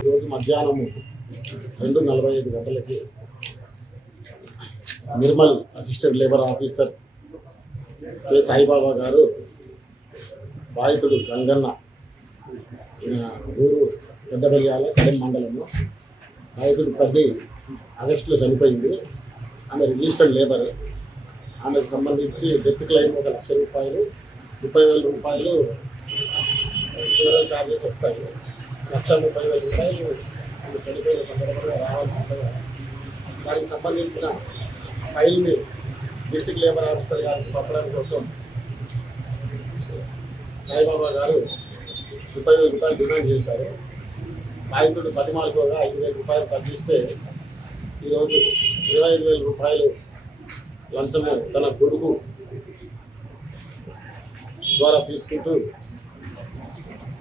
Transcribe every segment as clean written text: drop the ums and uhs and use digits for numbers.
ఈరోజు మధ్యాహ్నము 2:45 గంటలకి Nirmal assistant labour officer K Saibaba గారు బాధితుడు గంగన్న ఊరు పెద్దబెల్యాల కడెం మండలంలో బాధితుడు 10 ఆగస్టులో చనిపోయింది. ఆమె రిజిస్టర్డ్ లేబర్. ఆమెకు సంబంధించి డెత్ క్లెయిమ్ 1,00,000 రూపాయలు, 30,000 రూపాయలు ఫ్యూనరల్ ఛార్జెస్ వస్తాయి. 1,30,000 రూపాయలు ఆమె చనిపోయిన సందర్భంగా రావాల్సి ఉంటుంది. దానికి సంబంధించిన ఫైల్ని డిస్ట్రిక్ట్ లేబర్ ఆఫీసర్ గారికి పంపడం కోసం సాయిబాబా గారు 30,000 రూపాయలు డిమాండ్ చేశారు. బాధితుడు బతిమాలుకోగా 5,000 రూపాయలు తగ్గిస్తే ఈరోజు 25,000 రూపాయలు లంచము తన కొడుకు ద్వారా తీసుకుంటూ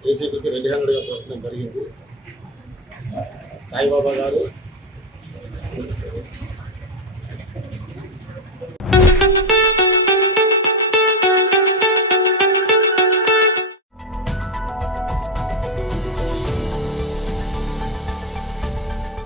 ఏసీబీకి రెడ్ హ్యాండెడ్గా దొరకడం జరిగింది. సాయిబాబా గారు